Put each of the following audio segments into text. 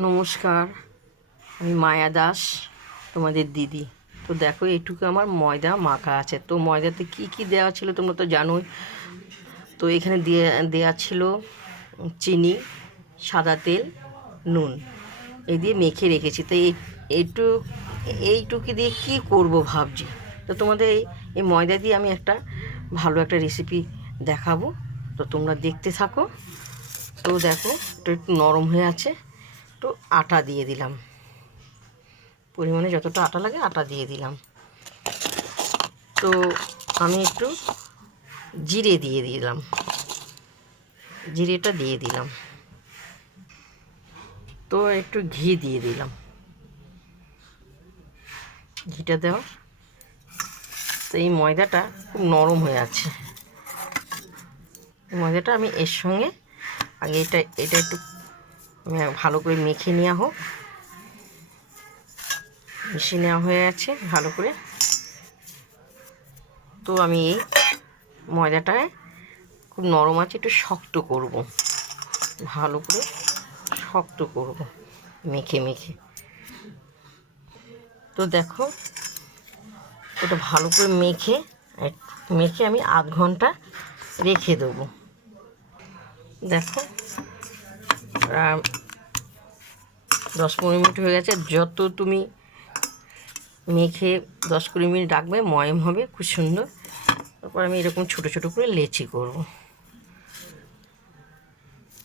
নমস্কার, আমি মায়া দাস, তোমাদের দিদি। তো দেখো, এইটুকু আমার ময়দা মাখা আছে। তো ময়দাতে কি কি দেওয়া ছিল তোমরা তো জানোই। তো এখানে দেওয়া ছিল চিনি, সাদা তেল, নুন, এই দিয়ে মেখে রেখেছি। তো এইটুকু দিয়ে কি করব ভাবছি। তো তোমাদের এই ময়দা দিয়ে আমি ভালো একটা রেসিপি দেখাবো। তো তোমরা দেখতে থাকো। তো দেখো, এটা একটু নরম হয়ে আছে। তো আটা দিয়ে দিলাম, পরিমাণে যতটা আটা লাগে আটা দিয়ে দিলাম। তো আমি একটু জিরে দিয়ে দিলাম, জিরেটা দিয়ে দিলাম। তো একটু ঘি দিয়ে দিলাম, ঘিটা দেওয়া। তো এই ময়দাটা খুব নরম হয়ে আছে। ময়দাটা আমি এর সঙ্গে আগে এটা একটু ভালো করে মেখে নেওয়া হোক। মিশিয়ে নেওয়া হয়ে আছে ভালো করে। তো আমি এই ময়দাটায় খুব নরম আছে, একটু শক্ত করব, ভালো করে শক্ত করব মেখে মেখে। তো দেখো, এটা ভালো করে মেখে আমি আধ ঘন্টা রেখে দেবো। দেখো, 10-15 মিনিট হয়ে গেছে। যত তুমি মেখে 10-20 মিনিট রাখবে, ময়ম হবে খুব সুন্দর। তারপর আমি এরকম ছোটো ছোটো করে লেচি করব।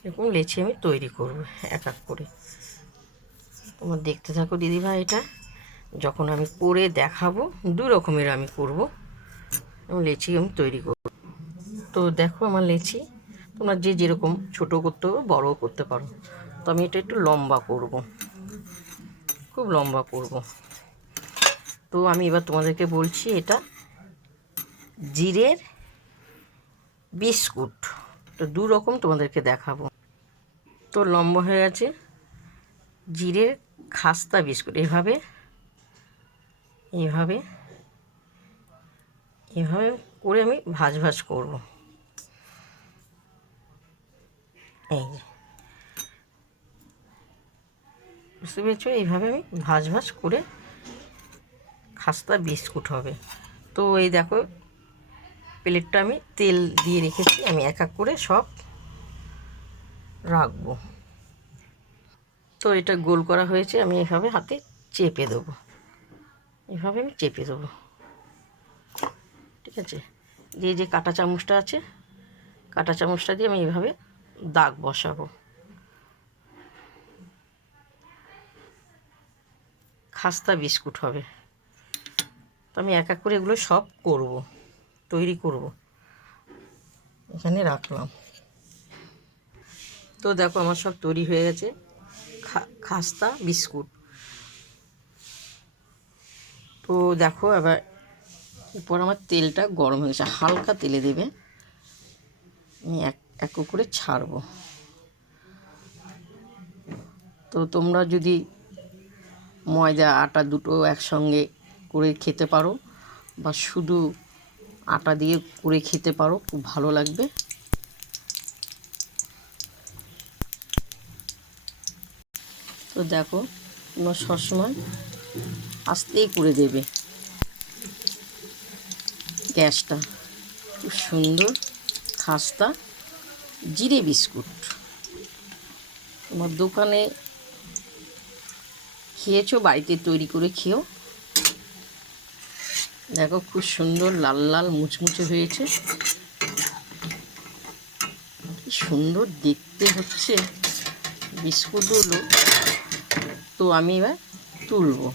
এরকম লেচি আমি তৈরি করব এক এক করে। তোমার দেখতে থাকো দিদিভাই। এটা যখন আমি করে দেখাবো, দু রকমের আমি করব, লেচি আমি তৈরি করব। তো দেখো, আমার লেচি তোমরা যে যেরকম ছোটো করতে পারো, বড়ও করতে পারো। তো আমি এটা একটু লম্বা করব, খুব লম্বা করব। তো আমি এবার তোমাদেরকে বলছি, এটা জিরের বিস্কুট। তো দু রকম তোমাদেরকে দেখাবো। তো লম্বা হয়ে আছে জিরের খাস্তা বিস্কুট। এভাবে এভাবে এভাবে করে আমি ভাজ ভাজ করব। এই যে, বুঝতে পেরেছো? এইভাবে আমি ভাজ ভাজ করে খাস্তা বিস্কুট হবে। তো এই দেখো, প্লেটটা আমি তেল দিয়ে রেখেছি। আমি এক এক করে সব রাখবো। তো এটা গোল করা হয়েছে, আমি এভাবে হাতে চেপে দেবো। এভাবে আমি চেপে দেবো, ঠিক আছে? যে কাঁটা চামচটা আছে, কাঁটা চামচটা দিয়ে আমি এভাবে দাগ বসাবো। খাস্তা বিস্কুট হবে। তো আমি এক এক করে এগুলো সব করব, তৈরি করব। এখানে রাখলাম। তো দেখো, আমার সব তৈরি হয়ে গেছে খাস্তা বিস্কুট। তো দেখো, এবার এরপর আমার তেলটা গরম হয়ে গেছে, হালকা তেলে দেবে। আমি এক করে ছাড়বো। তো তোমরা যদি ময়দা আটা দুটো একসঙ্গে করে খেতে পারো, বা শুধু আটা দিয়ে করে খেতে পারো, খুব ভালো লাগবে। তো দেখো, তোমরা সবসময় আস্তেই করে দেবে গ্যাসটা। খুব সুন্দর খাস্তা জিরে বিস্কুট। তোমার দোকানে খেয়েছো, বাড়িতে তৈরি করে খেও। দেখো, খুব সুন্দর লাল লাল মুচমুচে হয়েছে, কি সুন্দর দেখতে হচ্ছে বিস্কুটগুলো। তো আমি এবার তুলবো,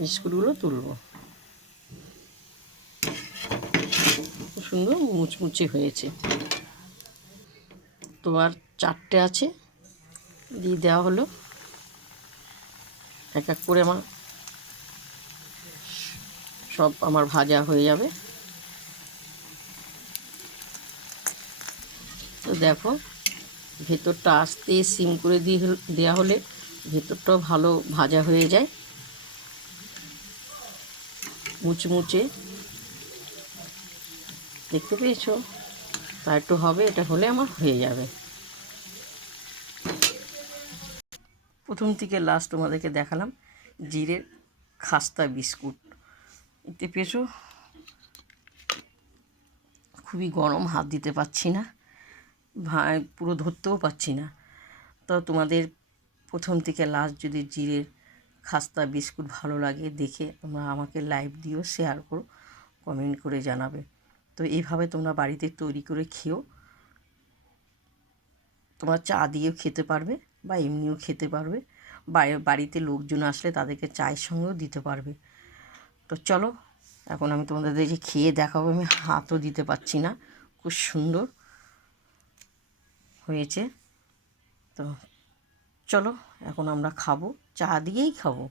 বিস্কুটগুলো তুলবো। খুব সুন্দর মুচমুচে হয়েছে। তো আর 4টে আছে, দিয়ে দেওয়া হলো। এক এক করে সব আমার ভাজা হয়ে যাবে। তো দেখো, ভেতরটা আস্তে সিম করে দেওয়া হলে ভেতরটাও ভালো ভাজা হয়ে যায়, মুচমুচে। দেখতে পেয়েছো? তা একটু হবে, এটা হলে আমার হয়ে যাবে। প্রথম থেকে লাস্ট তোমাদেরকে দেখালাম জিরের খাস্তা বিস্কুট। এতে পেয়েছো খুবই গরম, হাত দিতে পারছি না, পুরো ধরতেও পারছি না। তো তোমাদের প্রথম থেকে লাস্ট যদি জিরের খাস্তা বিস্কুট ভালো লাগে দেখে তোমরা আমাকে লাইভ দিও, শেয়ার করো, কমেন্ট করে জানাবে। তো এইভাবে তোমরা বাড়িতে তৈরি করে খেও। তোমরা চা দিয়েও খেতে পারবে বা এমনিও খেতে পারবে, বাড়িতে লোকজন আসলে তাদেরকে চায়ের সঙ্গেও দিতে পারবে। তো চলো এখন আমি তোমাদের যে খেয়ে দেখাবো, আমি হাতও দিতে পারছি না, খুব সুন্দর হয়েছে। তো চলো এখন আমরা খাবো, চা দিয়েই খাবো।